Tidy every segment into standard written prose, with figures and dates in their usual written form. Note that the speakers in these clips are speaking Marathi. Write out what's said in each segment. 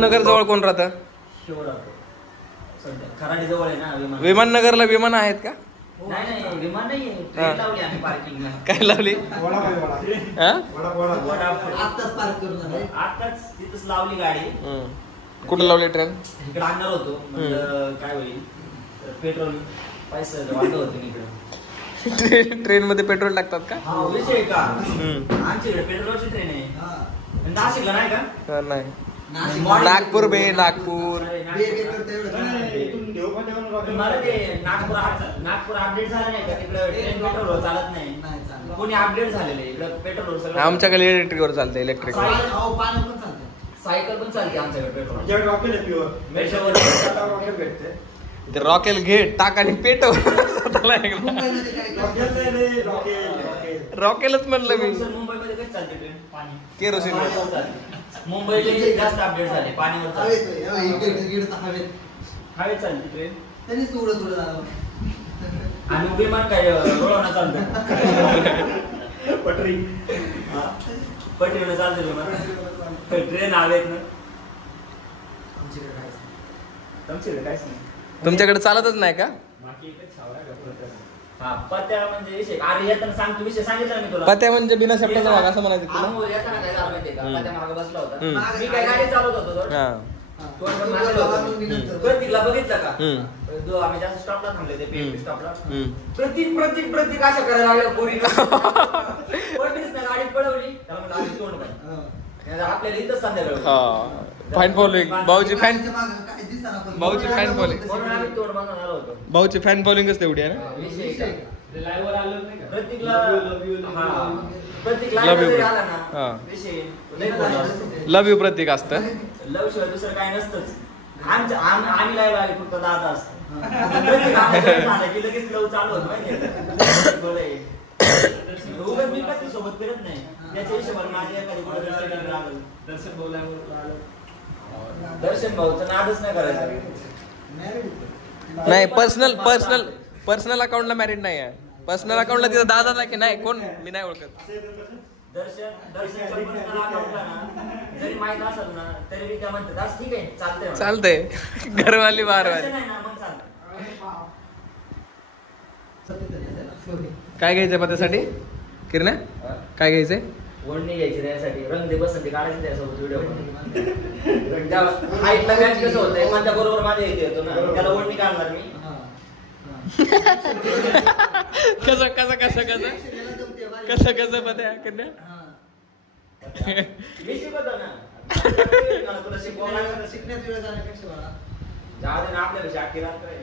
नगर जवळ कोण राहतं? खराडी जवळ आहे ना विमाननगरला विमान आहेत का? नाही विमान नाही, ट्रेन लावली आम्ही पार्किंगला. काय लावली? आताच तिथंच लावली गाडी. कुठं लावली ट्रेन? इकडे आणणार होतो, काय होईल पेट्रोल पैसे वाटत होते इकडे. ट्रेन मध्ये पेट्रोल टाकतात का? हा विषय का? आमच्याकडे पेट्रोलची ट्रेन आहे. नाशिकला नाही का? नाही. नागपूर बे नागपूर. मला ते नागपूर अपडेट झालं नाही का? तिकडे ट्रेन पेट्रोलवर चालत नाही. कोणी अपडेट झालेलं आहे इकडे पेट्रोलवर सगळं. आमच्याकडे इलेक्ट्रिक वर चालतं. इलेक्ट्रिक सायकल पण चालते आमच्याकडे पेट्रोल. ते रॉकेल घे टाक आणि पेटव. रॉकेलच म्हणलं मी. मुंबईमध्ये कसं चालते ट्रेन? पाणी केरोसिन. मुंबईला जास्त अपडेट झाले पाणीवर. हवेत चालते ट्रेन. आणि विमान काय रोळवणं चालतं. पटरीनं चालते विमान. ट्रेन हवेत ना. तुमच्याकडे काहीच नाही. तुमच्याकडे चालतच नाही का? पत्या म्हणजे विषय. अरे येताना सांगतो विषय सांगितला मी तुला. पत्या म्हणजे बिना शब्दाचा भाग असं म्हणायचं तुला? येताना काय झालं माहितीये का? पत्या मागे बसला होता. मी काय गाडी चालवत होतो. प्रतीकला बघितलं का? आम्ही जास्त स्टॉपला थांबले ते पीएमपी स्टॉपला. प्रतीक अशा करायला लागल्या पोरी. गाडी पळवली त्याला म्हणलं आधी तोंड पाहिजे. आपल्याला इथंच संध्याकाळ फॅन फॉलोइंग. भाऊची फॅन फॉलोइंग. भाऊची फॅन फॉलोइंगच तेवढी आहे ना. लव यू प्रतीक असतं. लव शिवाय दुसरं काय नसतंच. आम्ही लाईव्ह आले फक्त दादा असतं. की लगेच लव चालू होत माहिती. मी प्रत्येक सोबत फिरत नाही. त्याच्या हिशोबाने माझ्या एखादी दर्शन भाऊचं नादच नाही करायचं. नाही पर्सनल अकाउंटला मॅरिड नाही आहे. पर्सनल अकाउंटला तिथं दादा नाही की नाही कोण मी नाही ओळखत. दर्शनच्या पर्सनल अकाउंटला ना जरी माहित असेल ना तरी मी त्या म्हणतात ठीक आहे चालतंय. घरवाली बाहेरवाली. काय घ्यायचंय पत्यासाठी किरण्या? काय घ्यायचंय? ओढणी घ्यायची त्यासाठी. रंग दे बसंती काढायची त्यासोबत व्हिडिओ. हाईटला मॅच कसं होतंय माझ्या बरोबर माझ्या इथे येतो ना. त्याला ओढणी काढणार मी. कसं पत्या किरण्या? मी शिकवतो ना. तुला शिकवायला शिकण्यात वेळ जाण्यापेक्षा जाऊ दे ना आपल्याला शाकी राहतोय.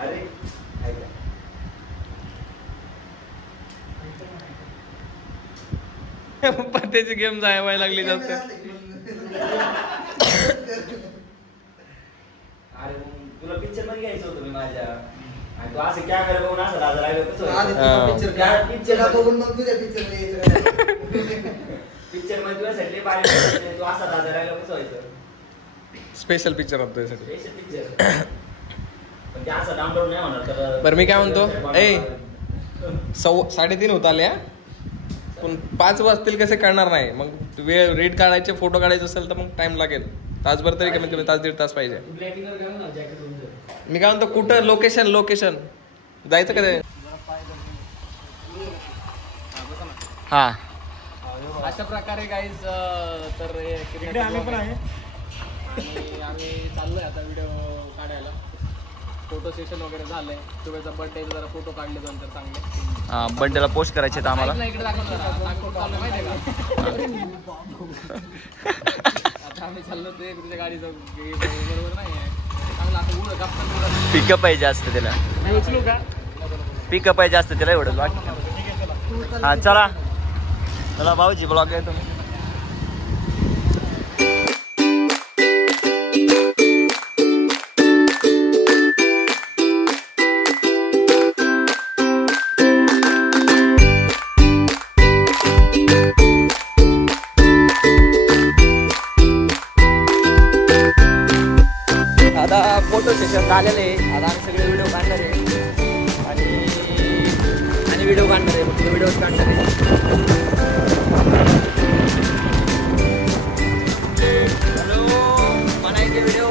अरे पत्त्याची गेम जायला लागली जास्त. अरे तुला पिक्चर मध्ये घ्यायचं होतं मी माझ्या. आणि तू असं क्या कर बघून असं राजा राहिलं कसं पिक्चर मध्ये तुझ्यासाठी तू असा राजा राहिला कसं व्हायचं. स्पेशल पिक्चर होतो यासाठी. स्पेशल पिक्चर पण ते असं डाउनलोड नाही होणार. तर बरं मी काय म्हणतो 3:30 होत आल्या पण 5 वाजतील कसे कळणार नाही. मग वेळ रीड काढायचे फोटो काढायचे असेल तर मग टाइम लागेल. तासभर तरी कमीत कमी तास 1.5 तास पाहिजे. मी काय म्हणतो कुठं लोकेशन जायचं का ते? हा अशा प्रकारे गाईज तर आम्ही पण आहे आणि आम्ही चाललोय आता व्हिडिओ काढायला. फोटो सेशन वगैरे झालंय. शुभेचा बर्थडे जरा फोटो काढले नंतर चांगले. हा बर्थडेला पोस्ट करायचे आहेत आम्हाला. आता आम्ही चाललो ते तुझ्या गाडीचं बरोबर नाही चांगलं. पिकअप पाहिजे असतं त्याला. उचलू का? पिकअप पाहिजे असतं त्याला एवढं वाटतं. हा चला भाऊजी ब्लॉग आहे तुम्ही. आता फोटो सेशन झालेलं आहे. आता आम्ही सगळे व्हिडिओ काढणार आहे आणि व्हिडिओ काढणार आहे, फक्त व्हिडिओच काढणार आहे. हॅलो, बनायचे व्हिडिओ.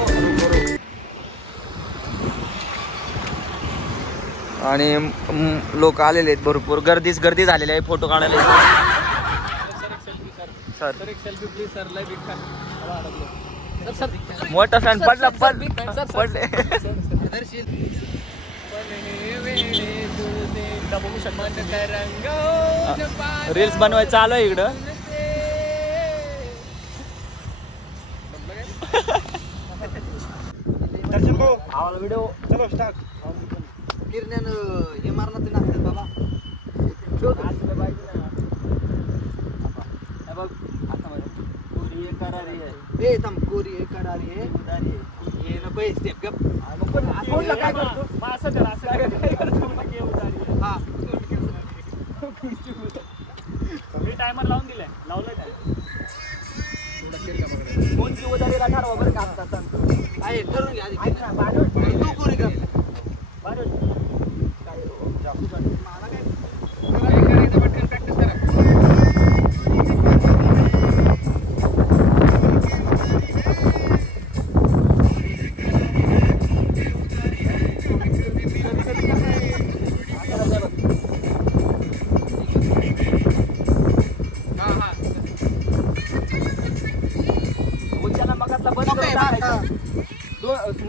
आणि लोक आलेले आहेत भरपूर, गर्दी झालेली आहे फोटो काढायला. सर एक सेल्फी प्लीज सर. लय बिग फॅन. मोठा फॅन पडले. रील्स बनवायचं चालू आहे इकडं. व्हिडिओ चलो स्टार्ट. किरण्यानं हे मारणार ते नाचतात बाबा. बघ आता बघ, कोरी एक करारी आहे. ए थांब, कोरी एक करारी आहे, उदारी आहे. हे नको स्टेप गप. कोणला काय करतो? असं कर, असं काय करतो? नक्की उदारी आहे. हा मी टायमर लावून दिलाय. लावलाय काय? कोणची उदारीला ठरवा बरं का आता सांगतो. आहे ठरवून घ्या आधी. तू कोरी कर.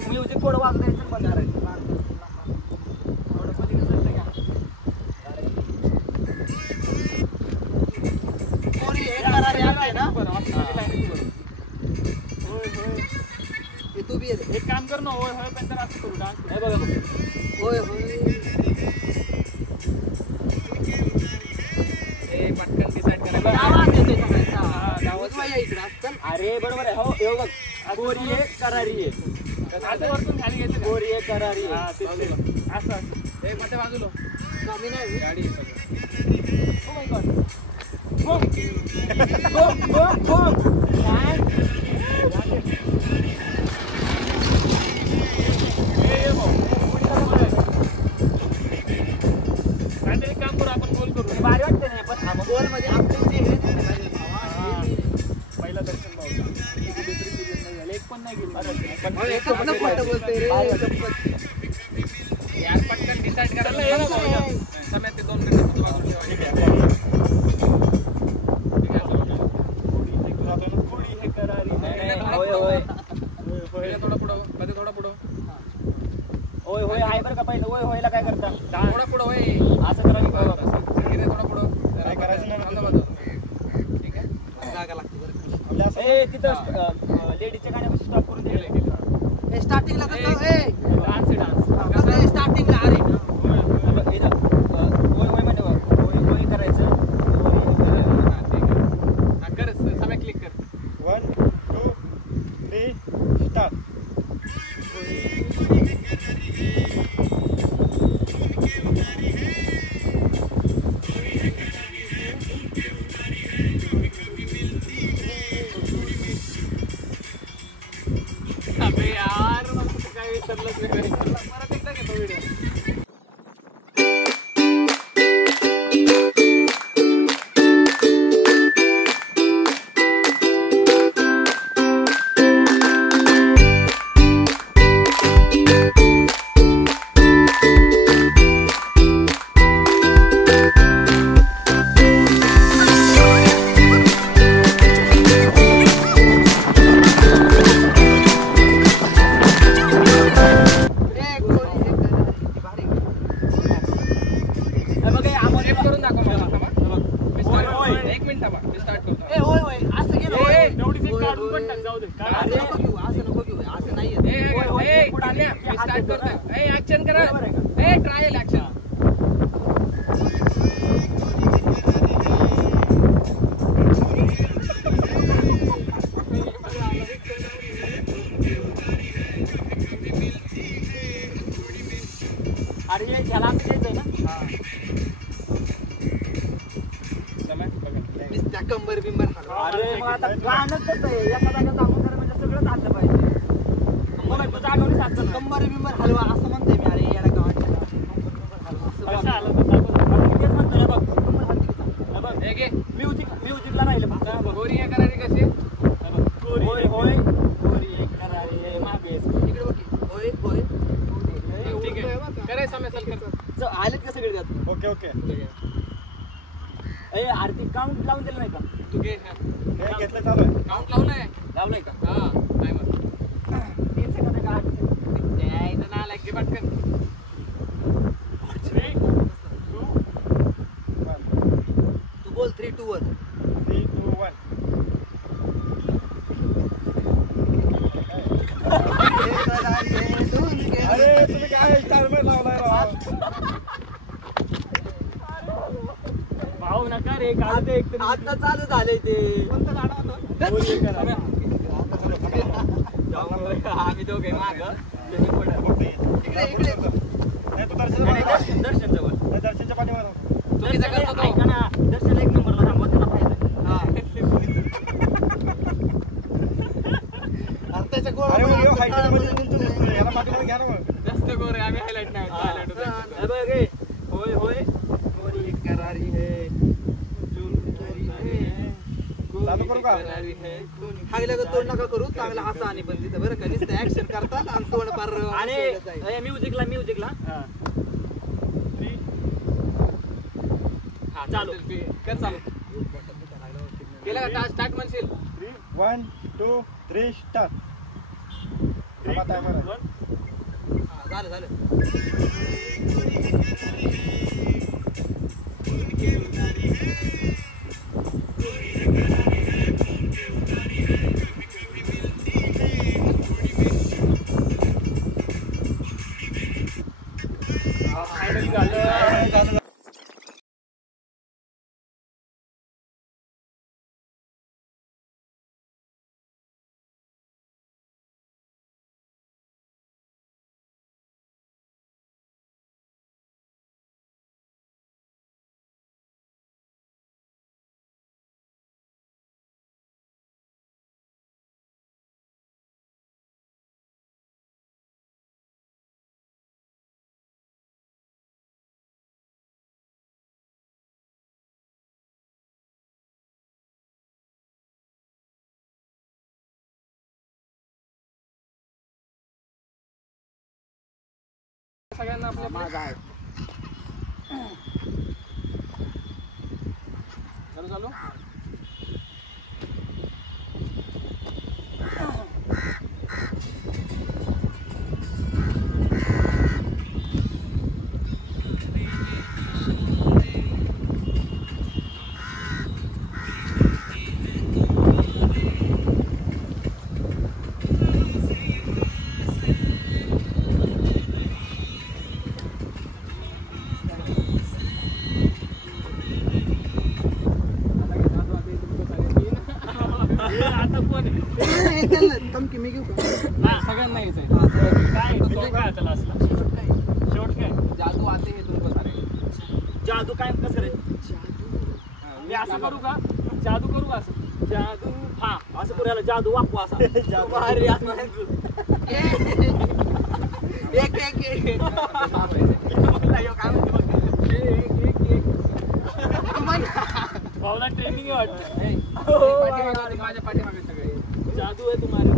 म्युझिक थोडं वाजवायचं बंद करायचं. तू बी एक काम कर ना. होय होय पण तर असं करू डान्स. हे बघा होय होय. पटकन डिसाईड करायचं. अरे बरोबर आहे. हो हे बघ, कोरी एक करारी आहे. असं वरतून खाली घ्यायचं. कोरी एक करारी आहे. असं हे मध्ये बाजूला गाडी गाडी. Oh my God. काम करू आपण. गोल करू. भारी वाटते नाही पण गोल मध्ये आपले पहिला दर्शन एक पण नाही गेलो. यार पटकन डिसाईड करायला. समय ते 2 मिनिट बाजूला ठेवायचे. होय होय आहे बरं का. पहिलं होय होयला काय करता? थोडा पुढं होय असं करायचं. थोडा पुढं काय करायचं नाही. ठीक आहे, जागा लागते बरं. तिथं लेडीजच्या गाण्यापासून स्टॉप करून दिले. स्टार्टिंगला कसं डान्स स्टार्टिंगला. अरे होय होय म्हणजे होय होय करायचं. कर समय क्लिक कर. 1 2 3 स्टार्ट. यार काय विसरलंच नाही. परत एकदा घेतो व्हिडिओ. ऍक्शन करा. Trial action. अरे ह्याला द्यायचंय ना. कंबर बिंबर. अरे मग आता गाणं कसं आहे, एका जागा थांबून करा म्हणजे सगळंच आलं पाहिजे. कंबर बिंबर हलवा असं म्हणतोय मी. अरे याला गावात म्युझिकला राहिलं फक्त. गोरी या करारी कशी होय होय गोरी एक करारी आहे मागेच. इकडे बघ की. होय होय ठीक आहे करायचं समय चल कर आलेत का सगळे त्यात. ओके ओके ए आरती काउंट लावून दिलं नाही का. तू घे घेतलं चालू आहे. काउंट लावलाय लावलंय का. हा नाही मग 3 सेकंद आहे का 8 सेकंद. यायचं ना लागे पटकन 3 2 तू बोल 3 2 1. 3 2 1 अरे तुम्ही काय टायमर लावलाय राव. भाऊ नका रे काढू दे एक तरी. आता चालू झालंय ते. कोणतं गाणं होतं. आम्ही दोघे माग इकडे इकडे दर्शन जवळ. दर्शनच्या पाठीमागे चुकीचा करतो तो. ऐका ना दर्शन एक नंबरला थांबवा त्याला फायदा. अरे मग ह्यो हायटेड मध्ये तुमचं दिसतोय. याला पाठीमागे घ्या ना मग. जास्त गोरे आम्ही हायलाइट नाही हायलाइट होतं होय होय गोरी एक करारी है चालू करू का. हागल्यागत तोंड नका करू चांगला हसा आणि पण तिथं बरं का नुसतं ऍक्शन करतात आणि तोंड पार आणि म्युझिकला हा चालू कर चालू केलं का स्टार्ट म्हणशील 3 1 2 3 स्टार्ट. टायमर आहे. झालं सगळ्यांना आपल्या माझा आहे. चालू सगळ्यांना यायचंय काय त्याला असला शेवट काय जादू आते हे तुमचं सारे. जादू काय कसं रे. मी असं करू का जादू करू का असं जादू हा असं करूया जादू वापू असा भारी असं एक भावना ट्रेनिंग आहे वाटतं माझ्या पाठीमागे सगळे जादू आहे तुम्हाला.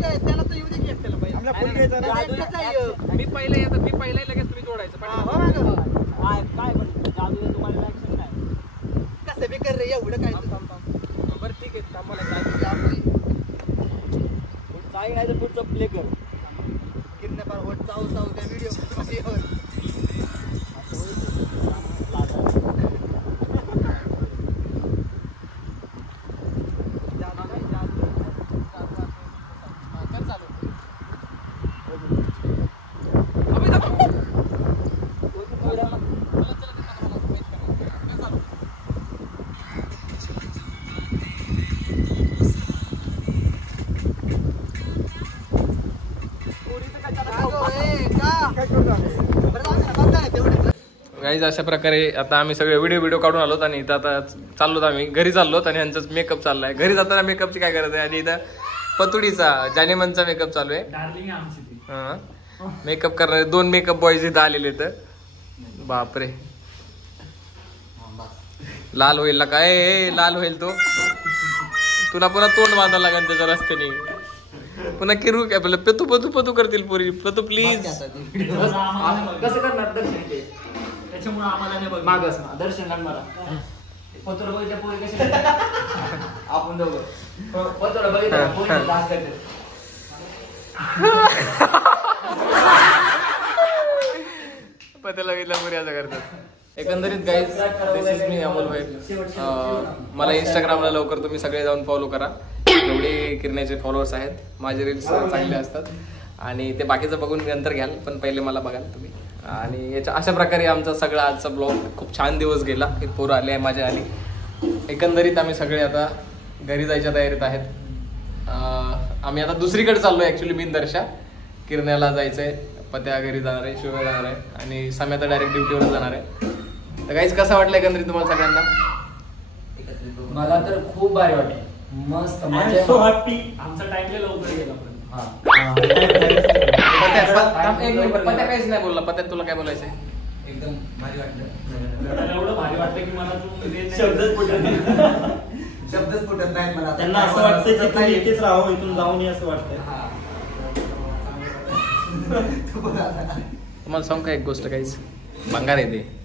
त्याला तर येऊ दे की त्याला पाहिजे. मी पहिला लगेच तुम्ही जोडायचं काय जादू आहे तुम्हाला ऍक्शन काय कसं बी कर रे एवढं काय. बरं ठीक आहे आम्हाला काय नाही तर पुढचं प्ले कर किरण पार होट चाव त्या व्हिडिओ गाईज अशा प्रकारे आता आम्ही सगळे व्हिडिओ काढून आलोत आणि इथं आता चाललोत आम्ही घरी चाललोत आणि यांचाच मेकअप चाललाय. घरी जाताना मेकअपची काय गरज आहे आणि इथं पतुडीचा जानेमनचा मेकअप चालू आहे. मेकअप करणारे 2 मेकअप बॉयज इथं आलेले तर बापरे. लाल होईल ना काय लाल होईल तो तुला पुन्हा तोंड बांधायला लागेल त्याच्या रस्त्याने पुन्हा किरू काय आपलं पतू पतू पतू करतील पोरी पतू प्लीज कसं करणार दर्शन ते त्याच्यामुळे आम्हाला नाही बघ मागच ना दर्शन लागणार पतोरा बघितल्या पोरी कशी आपण दोघं पतोरा बघितलं पोरी डान्स करते पत्याला बघितल्या पोरी असं करतात एकंदरीत guys this is me Amol भाई मला इंस्टाग्रामला लवकर तुम्ही सगळे जाऊन फॉलो करा जेवढे किरण्याचे फॉलोअर्स आहेत माझे रील्स चांगले असतात आणि ते बाकीचं बघून नंतर घ्याल पण पहिले मला बघाल तुम्ही आणि याच्या अशा प्रकारे आमचा सगळा आजचा ब्लॉग खूप छान दिवस गेला हे पोरं आले आहे माझ्या आली एकंदरीत आम्ही सगळे आता घरी जायच्या तयारीत आहेत आम्ही आता दुसरीकडे चाललो आहे ॲक्च्युली बिन दर्शा किरण्याला जायचं आहे पत्या घरी जाणार आहे शिवाय जाणार आहे आणि साम्या आता डायरेक्ट ड्युटीवर जाणार आहे तर काहीच कसं वाटलं एकंदरीत तुम्हाला सगळ्यांना मला तर खूप भारी वाटलं मस्त आमचा टाइम लवकर गेला पत्या काहीच नाही बोलला पत्या तुला काय बोलायचंय एकदम भारी वाटलं एवढं भारी वाटलं की मला तू शब्दच फुटत नाही मला त्यांना असं वाटतंय की तू इथेच राहावं इथून जाऊ नये असं वाटतंय तुम्हाला सांग का एक गोष्ट काहीच भंगार आहे ते